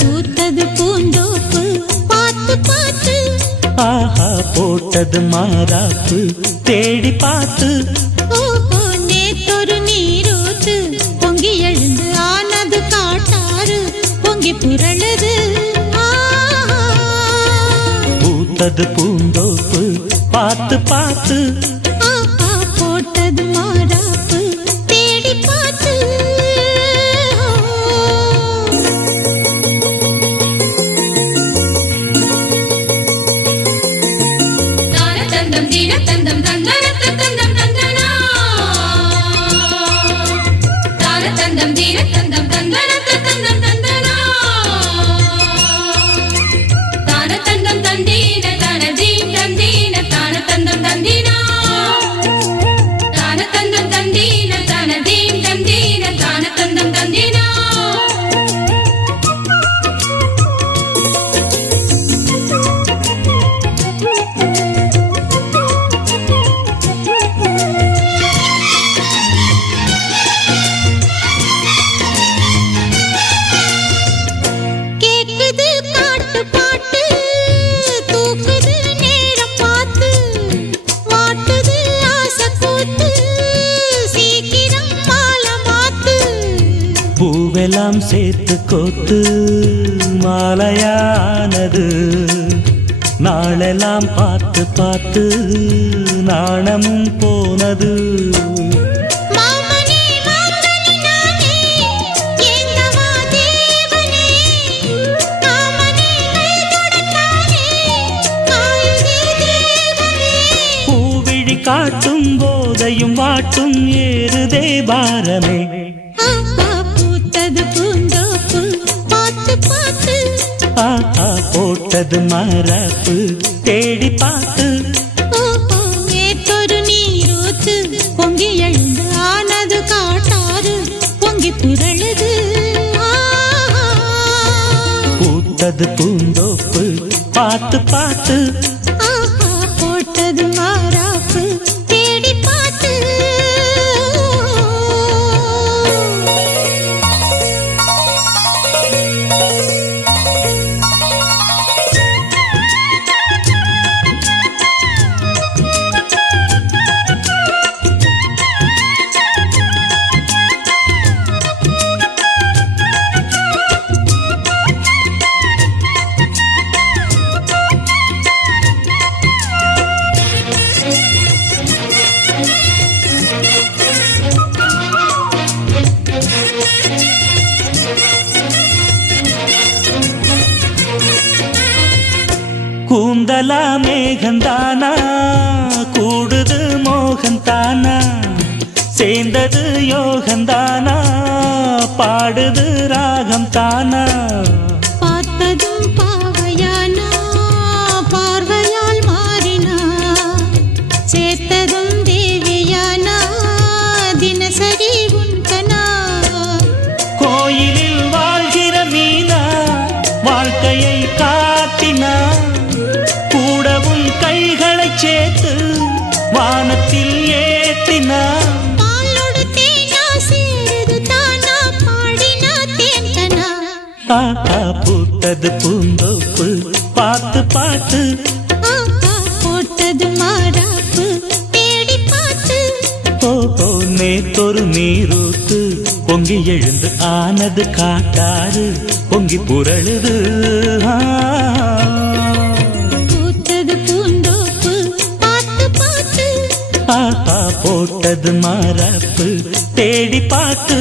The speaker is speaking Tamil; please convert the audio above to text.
பூத்தது பூந்தோப்பு பார்த்து பார்த்து, ஆஹா போட்டது மாறாப்பு தேடி பார்த்து, ஓஹோ நேத்தொரு நீரூத்து பொங்கி எழுந்து ஆனது காட்டாறு பொங்கி புரளுது. பூத்தது பூந்தோப்பு பார்த்து பார்த்து, ஆஹா போட்டது மாறாப்பு தேடி பார்த்து. பூவெல்லாம் சேர்த்து கோத்து மாலையானது, நாளெல்லாம் பார்த்து பார்த்து நாணமும் போனது. பூவிழி காட்டும் போதையும் வாட்டும் ஏறுதே பாரமே. ஆஹா போட்டது மாறாப்பு தேடி பார்த்து, நேத்தொரு நீரூத்து பொங்கி எழுந்து ஆனது காட்டாறு பொங்கி புரளுது. பூத்தது பூந்தோப்பு பார்த்து பார்த்து, ஆஹா போட்டது மாறாப்பு தேடி பார்த்து. கூந்தலா மேகந்தானா கூடுது மோகந்தானா, சேர்ந்தது யோகந்தானா பாடுது ராகம் தானா. பார்த்ததும் பாவையானா பார்வையால் மாறினா, சேர்த்ததும் தேவியானா தினசரி உன்கனா. கோயிலில் வாழ்கிற மீனா வாழ்க்கையை காட்டினா, கூடவும் கைகளை சேர்த்து வானத்தில் ஏற்றினா. பாலோடு தேனா சேருது தானா பாடினா தேன்கனா. ஆஹா பூத்தது பூந்தோப்பு பார்த்து பார்த்து, ஆஹா போட்டது மாறாப்பு தேடி பார்த்து. ஓஹோ நேத்தொரு நீரூத்து பொங்கி எழுந்து ஆனது காட்டாறு பொங்கி புரளுது. பூத்தது பூந்தோப்பு பார்த்து பார்த்து, ஆஹா போட்டது மாறாப்பு தேடி பார்த்து.